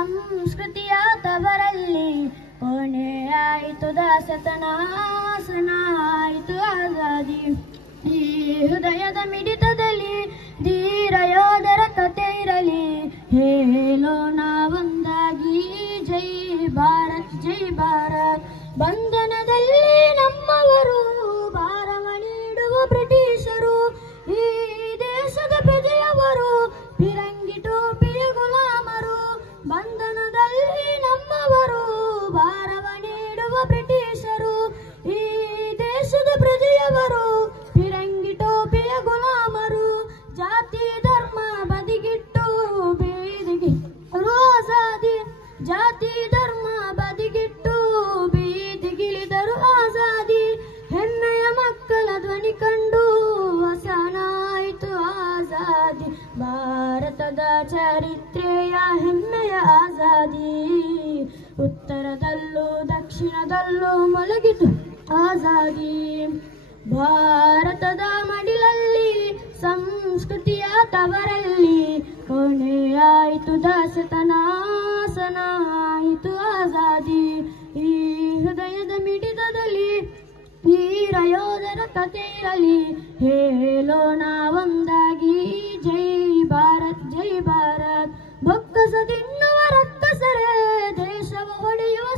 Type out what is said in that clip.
ಸಂಸ್ಕೃತಿಯ ತವರಲ್ಲಿ ಕೊನೆಯಾಯಿತು ದಾಸತನ, ಆಸನಾಯಿತು ಆಜಾದಿ. ಈ ಹೃದಯದ ಮಿಡಿತದಲ್ಲಿ ಧೀರ ಯೋಧರ ಕತೆ ಇರಲಿ, ಹೇಳೋಣ ಒಂದಾಗಿ ಜೈ ಭಾರತ್ ಜೈ ಭಾರತ್. ಬಂಧನದಲ್ಲಿ ನಮ್ಮವರು, ಭಾರವ ನೀಡುವ ಬ್ರಿಟಿಷರು, ಈ ದೇಶದ ಪ್ರಜೆಯವರು, ಫಿರಂಗಿ ಟೋಪಿಯ ಗುಲಾಮರು. ಬಂಧನದಲ್ಲಿ ನಮ್ಮವರು, ಭಾರವ ನೀಡುವ ಬ್ರಿಟಿಷರು, ಈ ದೇಶದ ಪ್ರಜೆಯವರು, ಫಿರಂಗಿ ಟೋಪಿಯ ಗುಲಾಮರು. ಜಾತಿ ಧರ್ಮ ಬದಿಗಿಟ್ಟು ಬೀದಿಗಿಳಿದರು ಆಜಾದಿ, ಜಾತಿ ಧರ್ಮ ಬದಿಗಿಟ್ಟು ಬೀದಿಗಿಳಿದರು ಆಜಾದಿ. ಹೆಮ್ಮೆಯ ಮಕ್ಕಳ ಧ್ವನಿ ಕಂಡು ಹಸನಾಯಿತು ಆಜಾದಿ, ಭಾರತದ ಚರಿತ್ರೆಯ ಹೆಮ್ಮೆಯ ಆಜಾದಿ. ಉತ್ತರದಲ್ಲೂ ದಕ್ಷಿಣದಲ್ಲೂ ಮೊಳಗಿತು ಆಜಾದಿ, ಭಾರತದ ಮಡಿಲಲ್ಲಿ ಸಂಸ್ಕೃತಿಯ ತವರಲ್ಲಿ ಕೊನೆಯಾಯಿತು ದಾಸತನ, ಆಸನಾಯಿತು ಆಜಾದಿ. ಈ ಹೃದಯದ ಮಿಡಿತದಲ್ಲಿ ವೀರ ಯೋಧರ ಕತೆ ಇರಲಿ, ಹೇಳೋಣ ಒಂದಾಗಿ ಜೈ ಭಾರತ್ ಜೈ ಭಾರತ್. ಬೊಕ್ಕಸ ತಿನ್ನುವ ರಕ್ಕಸರೇ ದೇಶವ ಹೊಡೆಯುವ